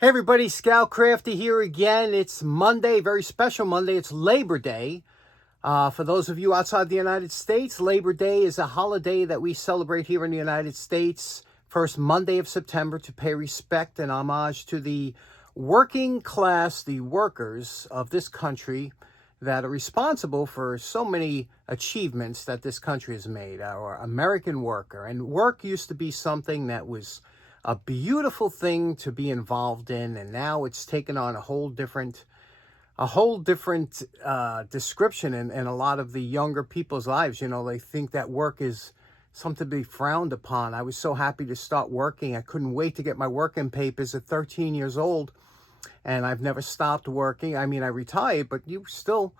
Hey everybody, Scout Crafty here again. It's Monday, very special Monday. It's Labor Day. For those of you outside the United States, Labor Day is a holiday that we celebrate here in the United States. First Monday of September to pay respect and homage to the working class, the workers of this country that are responsible for so many achievements that this country has made. Our American worker. And work used to be something that was a beautiful thing to be involved in, and now it's taken on a whole different description in a lot of the younger people's lives. You know, they think that work is something to be frowned upon. I was so happy to start working. I couldn't wait to get my working papers at 13 years old, and I've never stopped working. I mean, I retired, but you still,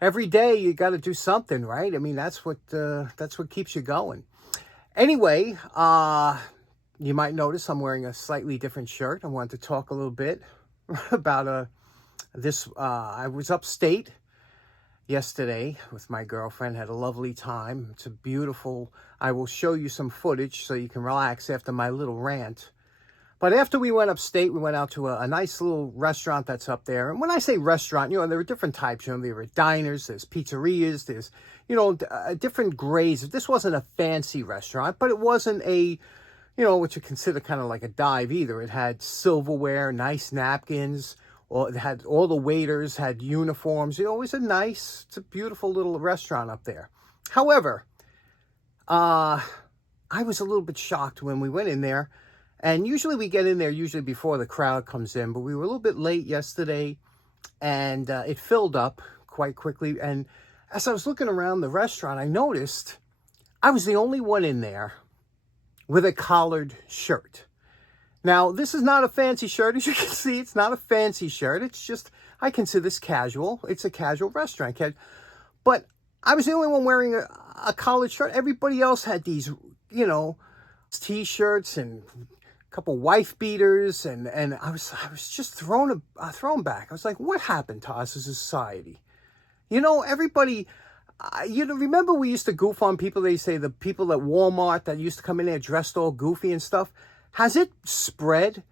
every day you got to do something, right? I mean, that's what keeps you going. Anyway, you might notice I'm wearing a slightly different shirt. I wanted to talk a little bit about I was upstate yesterday with my girlfriend, had a lovely time. It's a beautiful, I will show you some footage so you can relax after my little rant. But after we went upstate, we went out to a nice little restaurant that's up there. And when I say restaurant, you know, there are different types. You know, there are diners, there's pizzerias, there's, you know, different grades. This wasn't a fancy restaurant, but it wasn't a, you know, what you consider kind of like a dive either. It had silverware, nice napkins, or it had all the waiters had uniforms. You know, it's a beautiful little restaurant up there. However, I was a little bit shocked when we went in there. And usually we get in there before the crowd comes in, but we were a little bit late yesterday, and it filled up quite quickly. And as I was looking around the restaurant, I noticed I was the only one in there with a collared shirt. Now, this is not a fancy shirt. As you can see, it's not a fancy shirt. It's just, I consider this casual. It's a casual restaurant. But I was the only one wearing a collared shirt. Everybody else had these, you know, T-shirts and a couple wife beaters. And I was just thrown back. I was like, what happened to us as a society? You know, everybody... you know, remember we used to goof on people? They say the people at Walmart that used to come in there dressed all goofy and stuff. Has it spread?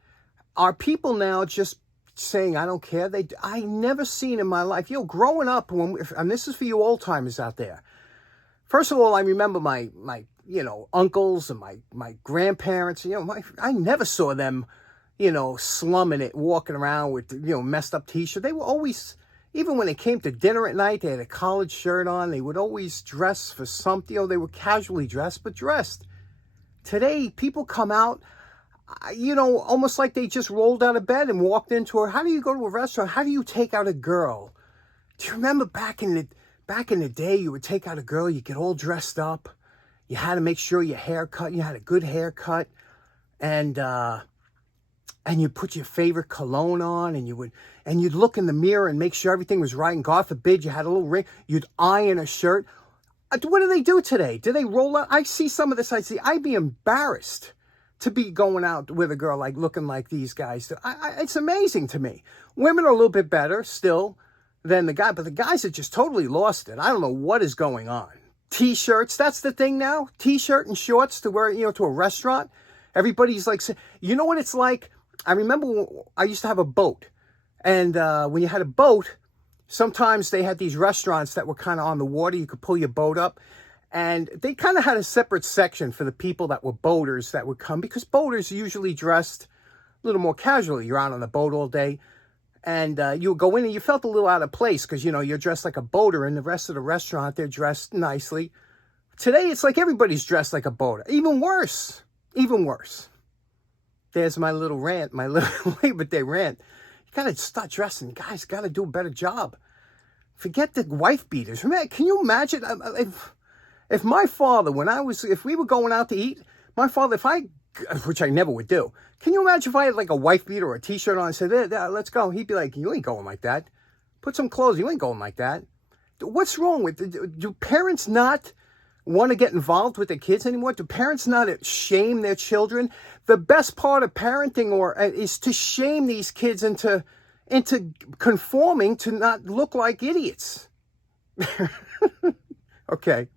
Are people now just saying, I don't care? I never seen in my life, you know, growing up, and this is for you old timers out there. First of all, I remember my you know, uncles and my grandparents. You know, I never saw them, you know, slumming it, walking around with, you know, messed up T-shirt. They were always, even when it came to dinner at night, they had a collared shirt on. They would always dress for something. You know, they were casually dressed, but dressed. Today, people come out, you know, almost like they just rolled out of bed and walked into her. How do you go to a restaurant? How do you take out a girl? Do you remember back in the day, you would take out a girl, you get all dressed up. You had to make sure you had a good haircut. And you put your favorite cologne on, and you'd look in the mirror and make sure everything was right. And God forbid you had a little ring. You'd iron a shirt. What do they do today? Do they roll out? I see some of this. I'd be embarrassed to be going out with a girl like looking like these guys. It's amazing to me. Women are a little bit better still than the guy, but the guys have just totally lost it. I don't know what is going on. T-shirts, that's the thing now. T-shirt and shorts to wear, you know, to a restaurant. Everybody's like, you know what it's like? I remember I used to have a boat, and when you had a boat, sometimes they had these restaurants that were kind of on the water. You could pull your boat up, and they kind of had a separate section for the people that were boaters that would come, because boaters usually dressed a little more casually. You're out on the boat all day, and you would go in and you felt a little out of place because, you know, you're dressed like a boater, and the rest of the restaurant, they're dressed nicely. Today, it's like everybody's dressed like a boater. Even worse. There's my little rant, my little Labor Day rant. You got to start dressing. Guys got to do a better job. Forget the wife beaters. Can you imagine if my father, if we were going out to eat, my father, which I never would do, can you imagine if I had like a wife beater or a T-shirt on and said, let's go? He'd be like, you ain't going like that. Put some clothes. You ain't going like that. What's wrong with, do parents not want to get involved with their kids anymore? Do parents not shame their children? The best part of parenting is to shame these kids into conforming to not look like idiots. Okay,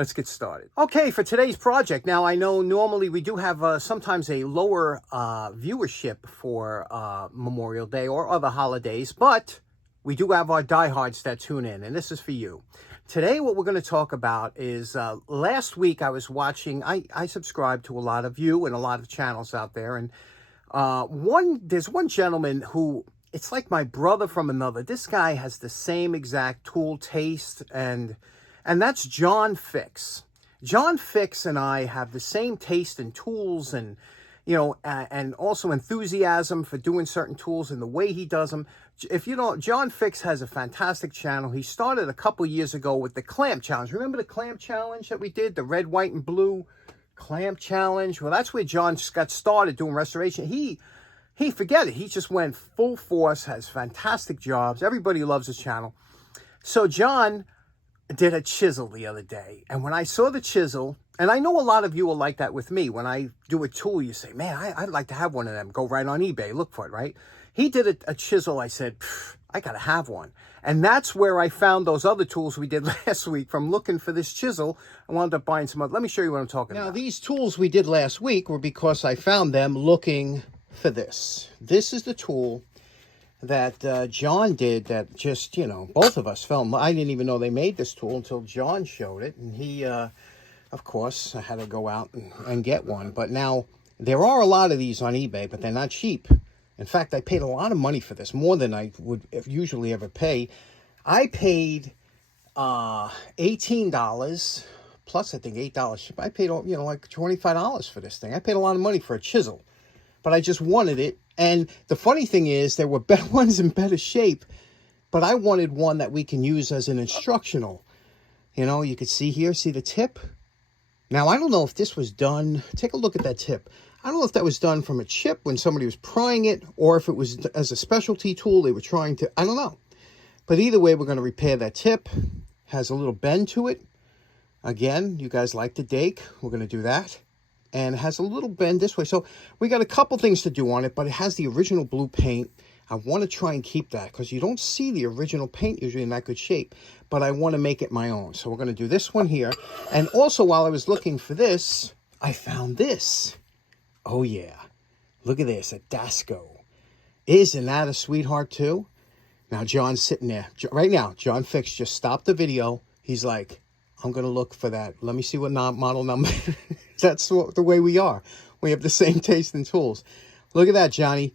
Let's get started. Okay, for today's project. Now, I know normally we do have sometimes a lower viewership for Memorial Day or other holidays, but we do have our diehards that tune in, and this is for you. Today, what we're going to talk about is last week I was watching, I subscribe to a lot of you and a lot of channels out there, and there's one gentleman who, it's like my brother from another. This guy has the same exact tool taste, and that's John Fix. John Fix and I have the same taste in tools and, you know, and also enthusiasm for doing certain tools and the way he does them. If you don't, John Fix has a fantastic channel. He started a couple years ago with the clamp challenge. Remember the clamp challenge that we did? The red, white, and blue clamp challenge? Well, that's where John got started doing restoration. He forget it. He just went full force, has fantastic jobs. Everybody loves his channel. So John did a chisel the other day, and when I saw the chisel, and I know a lot of you will like that with me, when I do a tool, you say, man, I'd like to have one of them. Go right on eBay, look for it, right? He did a chisel. I said, I gotta have one. And that's where I found those other tools we did last week. From looking for this chisel, I wound up buying some other. Let me show you what I'm talking about. Now, these tools we did last week were because I found them looking for this. This is the tool that John did that just, you know, both of us fell. I didn't even know they made this tool until John showed it. And he, of course, I had to go out and get one. But now, there are a lot of these on eBay, but they're not cheap. In fact, I paid a lot of money for this, more than I would usually ever pay. I paid $18, plus I think $8. I paid, you know, like $25 for this thing. I paid a lot of money for a chisel, but I just wanted it. And the funny thing is, there were better ones in better shape, but I wanted one that we can use as an instructional. You know, you could see here, see the tip? Now, I don't know if this was done. Take a look at that tip. I don't know if that was done from a chip when somebody was prying it, or if it was as a specialty tool they were trying to, I don't know. But either way, we're going to repair that tip. Has a little bend to it. Again, you guys like the dake. We're going to do that. And it has a little bend this way. So we got a couple things to do on it, but it has the original blue paint. I want to try and keep that because you don't see the original paint usually in that good shape, but I want to make it my own. So we're going to do this one here. And also, while I was looking for this, I found this. Oh yeah, look at this, a Dasco. Isn't that a sweetheart too? Now John's sitting there right now. John Fix just stopped the video. He's like, I'm going to look for that. Let me see what model number. That's the way we are. We have the same taste in tools. Look at that, Johnny.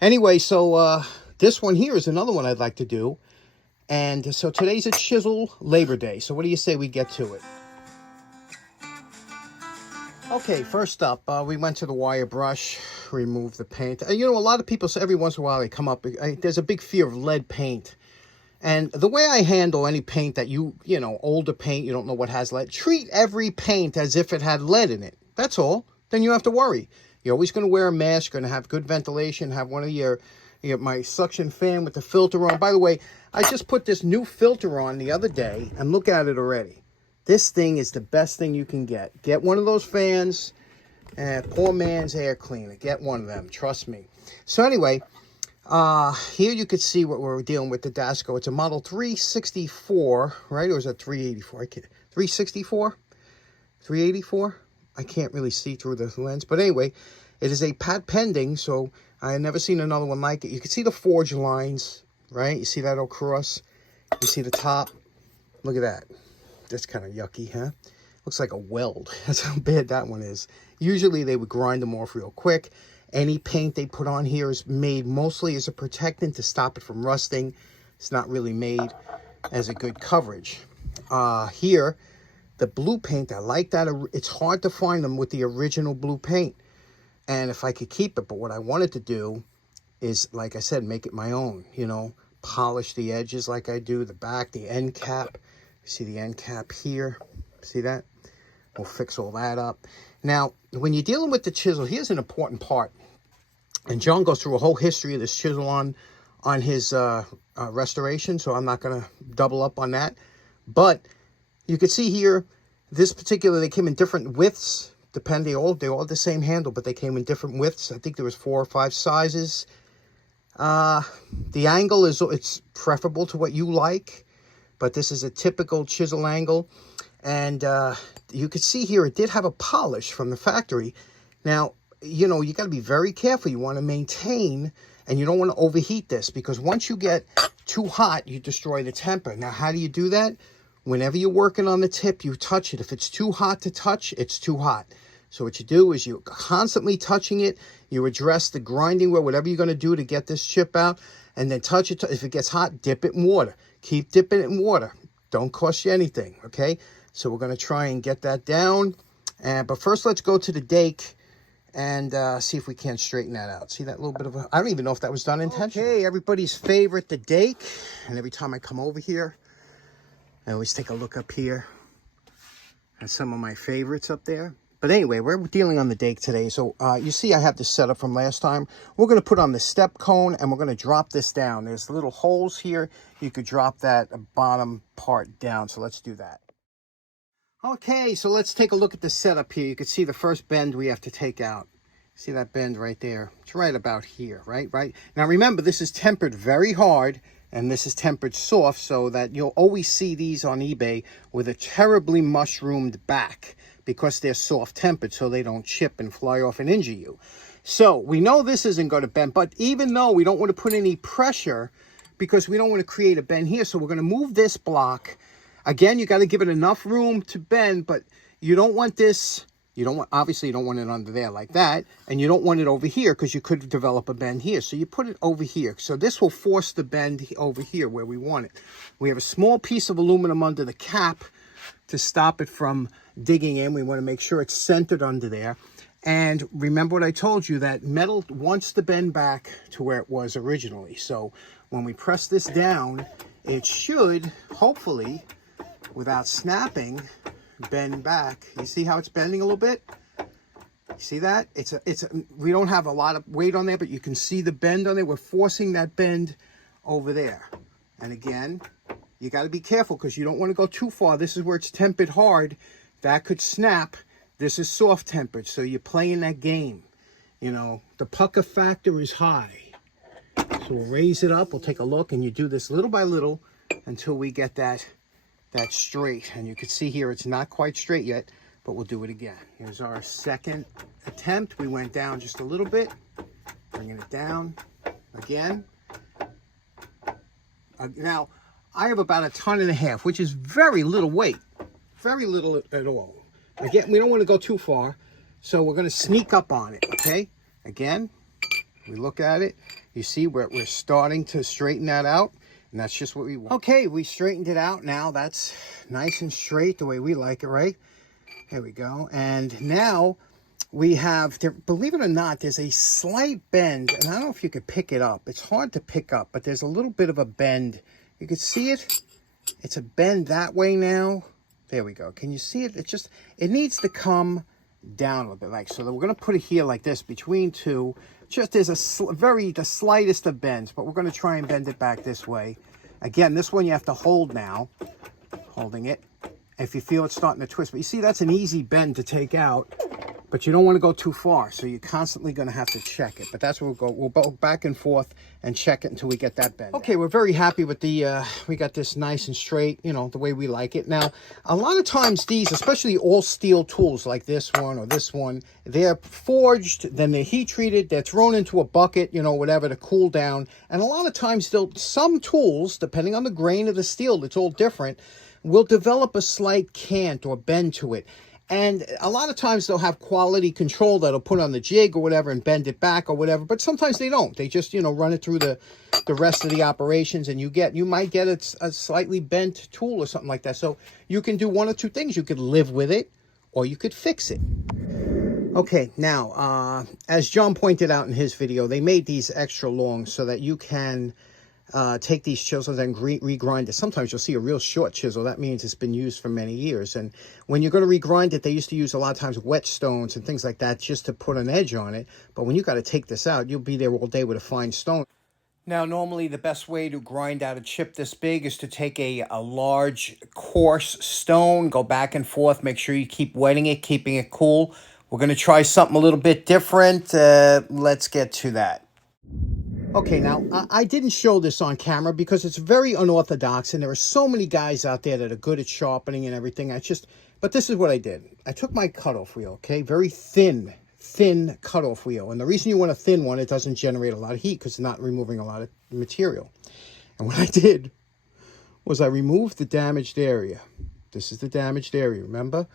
Anyway, so this one here is another one I'd like to do. And so today's a chisel Labor Day. So what do you say we get to it? Okay, first up, we went to the wire brush, removed the paint. You know, a lot of people, every once in a while, they come up, there's a big fear of lead paint. And the way I handle any paint that you know, older paint, you don't know what has lead, treat every paint as if it had lead in it. That's all. Then you don't have to worry. You're always going to wear a mask, going to have good ventilation, have one of my suction fan with the filter on. By the way, I just put this new filter on the other day, and look at it already. This thing is the best thing you can get. Get one of those fans, poor man's air cleaner. Get one of them, trust me. So anyway, here you could see what we're dealing with, the Dasco. It's a model 364, right? Or is it 384? 364? 384? I can't really see through the lens. But anyway, it is a pat pending, so I have never seen another one like it. You can see the forge lines, right? You see that across? You see the top? Look at that. That's kind of yucky, huh? Looks like a weld. That's how bad that one is. Usually they would grind them off real quick. Any paint they put on here is made mostly as a protectant to stop it from rusting. It's not really made as a good coverage. Here, the blue paint, I like that. It's hard to find them with the original blue paint. And if I could keep it, but what I wanted to do is, like I said, make it my own, you know, polish the edges like I do, the back, the end cap. See the end cap here? See that? We'll fix all that up. Now, when you're dealing with the chisel, here's an important part. And John goes through a whole history of this chisel on his restoration, so I'm not going to double up on that. But you can see here, this particular, they came in different widths. They're all the same handle, but they came in different widths. I think there was 4 or 5 sizes. The angle it's preferable to what you like. But this is a typical chisel angle. And you can see here it did have a polish from the factory. Now, you know, you got to be very careful. You want to maintain, and you don't want to overheat this, because once you get too hot, you destroy the temper. Now, how do you do that? Whenever you're working on the tip, you touch it. If it's too hot to touch, it's too hot. So what you do is you're constantly touching it. You address the grinding wheel, whatever you're going to do to get this chip out, and then touch it. If it gets hot, dip it in water. Keep dipping it in water. Don't cost you anything, okay? So we're going to try and get that down. But first, let's go to the dake and see if we can't straighten that out. See that little bit of a... I don't even know if that was done intentionally. Okay, everybody's favorite, the dake. And every time I come over here, I always take a look up here at some of my favorites up there. But anyway, we're dealing on the dake today. So you see I have this set up from last time. We're going to put on the step cone, and we're going to drop this down. There's little holes here. You could drop that bottom part down. So let's do that. Okay, so let's take a look at the setup here. You can see the first bend we have to take out. See that bend right there? It's right about here, right? Now remember, this is tempered very hard, and this is tempered soft, so that you'll always see these on eBay with a terribly mushroomed back, because they're soft tempered, so they don't chip and fly off and injure you. So we know this isn't going to bend, but even though we don't want to put any pressure, because we don't want to create a bend here, so we're going to move this block. Again, you got to give it enough room to bend, but you don't want this, obviously you don't want it under there like that, and you don't want it over here, because you could develop a bend here. So you put it over here. So this will force the bend over here where we want it. We have a small piece of aluminum under the cap to stop it from digging in. We want to make sure it's centered under there. And remember what I told you, that metal wants to bend back to where it was originally. So when we press this down, it should, hopefully, without snapping, bend back. You see how it's bending a little bit? You see that? We don't have a lot of weight on there, but you can see the bend on there. We're forcing that bend over there. And again, you got to be careful, because you don't want to go too far. This is where it's tempered hard. That could snap. This is soft tempered, so you're playing that game. You know, the pucker factor is high. So we'll raise it up. We'll take a look, and you do this little by little until we get that straight. And you can see here it's not quite straight yet, but we'll do it again. Here's our second attempt. We went down just a little bit, bringing it down again. Now, I have about 1.5 tons, which is very little weight. Very little at all. Again, we don't want to go too far, so we're going to sneak up on it, okay? Again, we look at it. You see we're starting to straighten that out, and that's just what we want. Okay, we straightened it out now. That's nice and straight the way we like it, right? There we go. And now we have, believe it or not, there's a slight bend, and I don't know if you could pick it up. It's hard to pick up, but there's a little bit of a bend. You can see it. It's a bend that way now. There we go. Can you see it? It needs to come down a little bit. Like, so we're going to put it here like this between two. Just there's the slightest of bends, but we're going to try and bend it back this way. Again, this one you have to hold now. Holding it. If you feel it's starting to twist. But you see, that's an easy bend to take out. But you don't want to go too far, so you're constantly going to have to check it. But that's where we'll go. We'll go back and forth and check it until we get that bend. Okay, we're very happy with the, we got this nice and straight, you know, the way we like it. Now, a lot of times these, especially all steel tools like this one or this one, they're forged, then they're heat treated, they're thrown into a bucket, you know, whatever, to cool down. And a lot of times, some tools, depending on the grain of the steel, it's all different, will develop a slight cant or bend to it. And a lot of times they'll have quality control that'll put on the jig or whatever and bend it back or whatever. But sometimes they don't. They just, you know, run it through the rest of the operations, and you might get a slightly bent tool or something like that. So you can do one or two things. You could live with it, or you could fix it. Okay, now, as John pointed out in his video, they made these extra long so that you can take these chisels and regrind it. Sometimes you'll see a real short chisel. That means it's been used for many years. And when you're going to regrind it, they used to use a lot of times whetstones and things like that just to put an edge on it. But when you got to take this out, you'll be there all day with a fine stone. Now, normally the best way to grind out a chip this big is to take a large, coarse stone, go back and forth, make sure you keep wetting it, keeping it cool. We're going to try something a little bit different. Let's get to that. Okay, now I didn't show this on camera because it's very unorthodox, and there are so many guys out there that are good at sharpening and everything. But this is what I did. I took my cutoff wheel, okay, very thin cutoff wheel. And the reason you want a thin one, it doesn't generate a lot of heat because it's not removing a lot of material. And what I did was I removed the damaged area. This is the damaged area, remember?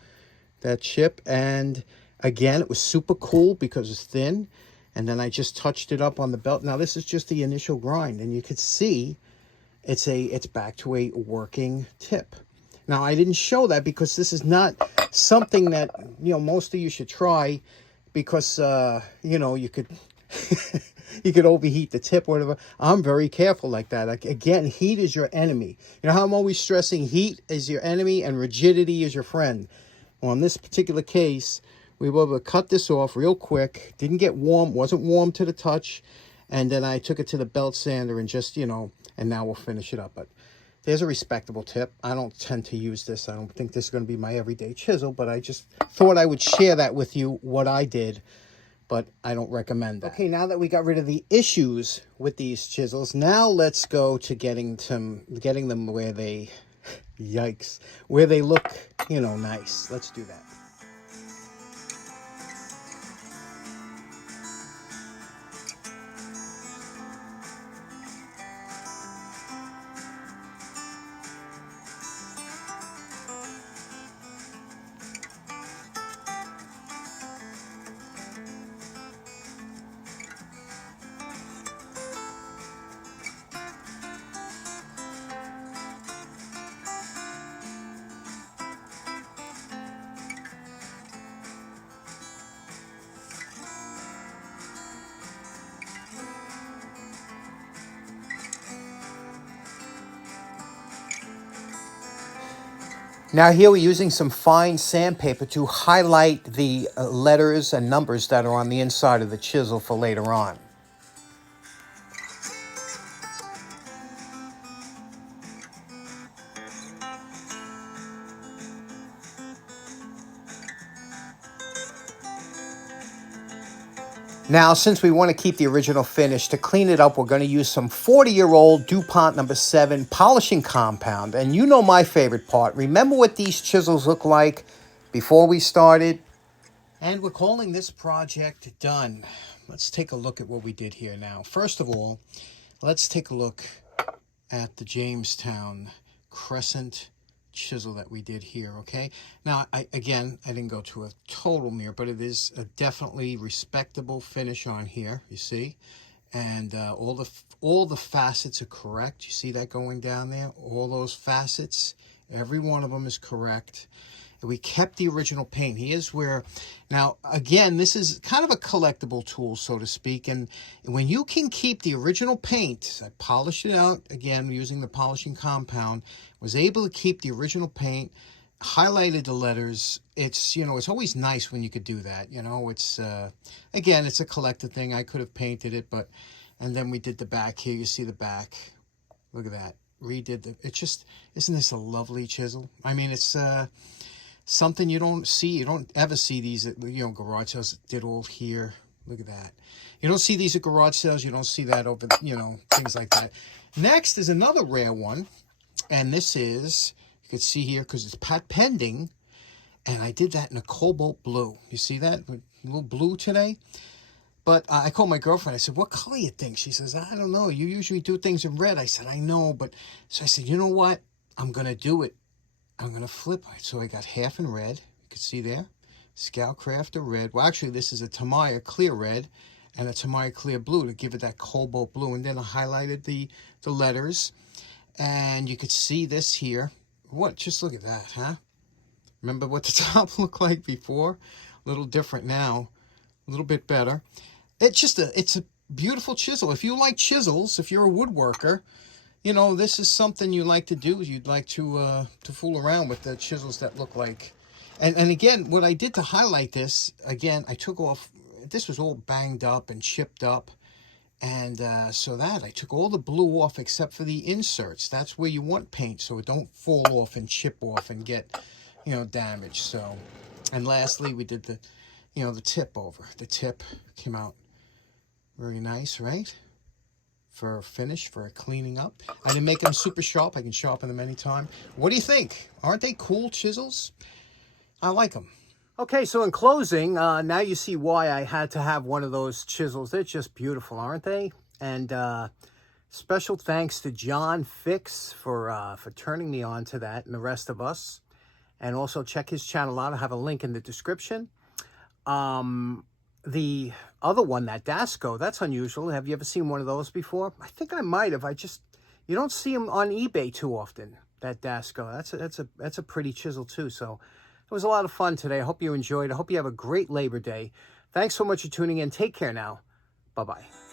That chip, and again, it was super cool because it's thin. And then I just touched it up on the belt. Now this is just the initial grind, and you could see it's back to a working tip. Now I didn't show that because this is not something that most of you should try, because you could you could overheat the tip or whatever. I'm very careful like that. Like, again, heat is your enemy. You know how I'm always stressing heat is your enemy and rigidity is your friend. Well, in this particular case, we were able to cut this off real quick. Didn't get warm, wasn't warm to the touch. And then I took it to the belt sander and just, and now we'll finish it up. But there's a respectable tip. I don't tend to use this. I don't think this is going to be my everyday chisel, but I just thought I would share that with you, what I did. But I don't recommend that. Okay, now that we got rid of the issues with these chisels, now let's go to getting them where they, yikes, where they look, nice. Let's do that. Now here we're using some fine sandpaper to highlight the letters and numbers that are on the inside of the chisel for later on. Now, since we want to keep the original finish, to clean it up, we're going to use some 40-year-old DuPont number 7 polishing compound. And you know my favorite part. Remember what these chisels look like before we started? And we're calling this project done. Let's take a look at what we did here now. First of all, let's take a look at the Jamestown Crescent chisel that we did here, okay? Now, I didn't go to a total mirror, but it is a definitely respectable finish on here, you see? And all the facets are correct. You see that going down there? All those facets, every one of them is correct. We kept the original paint. Here's where, now, again, this is kind of a collectible tool, so to speak. And when you can keep the original paint, I polished it out, again, using the polishing compound, was able to keep the original paint, highlighted the letters. It's, it's always nice when you could do that. It's, again, it's a collector thing. I could have painted it, but, and then we did the back here. You see the back. Look at that. Redid the, it's just, isn't this a lovely chisel? I mean, it's, something you don't see. You don't ever see these at, garage sales. Did all here. Look at that. You don't see these at garage sales. You don't see that over, things like that. Next is another rare one. And this is, you can see here, because it's patent pending. And I did that in a cobalt blue. You see that? A little blue today. But I called my girlfriend. I said, what color you think? She says, I don't know. You usually do things in red. I said, I know. But so I said, you know what? I'm going to do it. I'm going to flip it. So I got half in red. You can see there. Scout Crafter red. Well, actually, this is a Tamiya clear red and a Tamiya clear blue to give it that cobalt blue. And then I highlighted the letters. And you could see this here. What? Just look at that, huh? Remember what the top looked like before? A little different now. A little bit better. It's a beautiful chisel. If you like chisels, if you're a woodworker, this is something you like to do. You'd like to fool around with the chisels that look like. And again, what I did to highlight this, again, I took off, this was all banged up and chipped up. And so that, I took all the blue off except for the inserts. That's where you want paint, so it don't fall off and chip off and get, damaged. So, and lastly, we did the, the tip over. The tip came out very nice, right? for a finish, for a cleaning up. I didn't make them super sharp. I can sharpen them anytime. What do you think? Aren't they cool chisels? I like them. Okay, so in closing, now you see why I had to have one of those chisels. They're just beautiful, aren't they? And special thanks to John Fix for turning me on to that and the rest of us. And also check his channel out. I have a link in the description. The other one, that Dasco, that's unusual. Have you ever seen one of those before? I think I might have. You don't see them on eBay too often, that Dasco. That's a pretty chisel too. So it was a lot of fun today. I hope you enjoyed. I hope you have a great Labor Day. Thanks so much for tuning in. Take care now. Bye-bye.